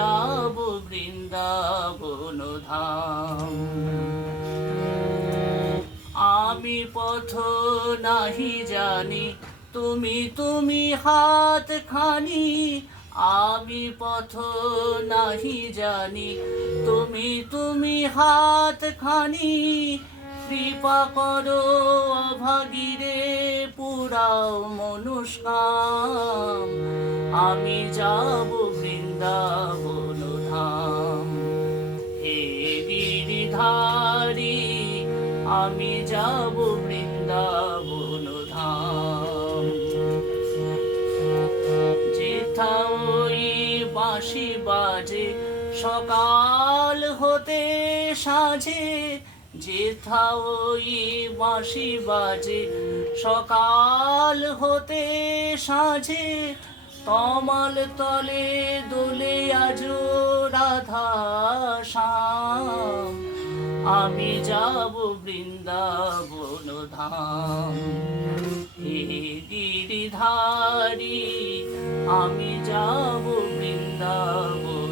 যাব বৃন্দাবন ধাম। আমি পথ নাহি জানি, তুমি তুমি হাত খানি। আমি পথ নাহি জানি, তুমি তুমি হাত খানি। কৃপা করো অভাগীরে, পুরাও মনুষ্কাম। আমি যাব বৃন্দাবন ধাম। হে গিরিধারী, আমি যাব বৃন্দাবন ধাম। যেথা ওই বাঁশি বাজে সকাল হতে সাঁঝে, যেথা ওই বাঁশি বাজে সকাল হতে সাঁঝে, তমাল তলে দোলে আজো রাধা শ্যাম। আমি যাব বৃন্দাবন ধাম। হে গিরিধারী, আমি যাব বৃন্দাবন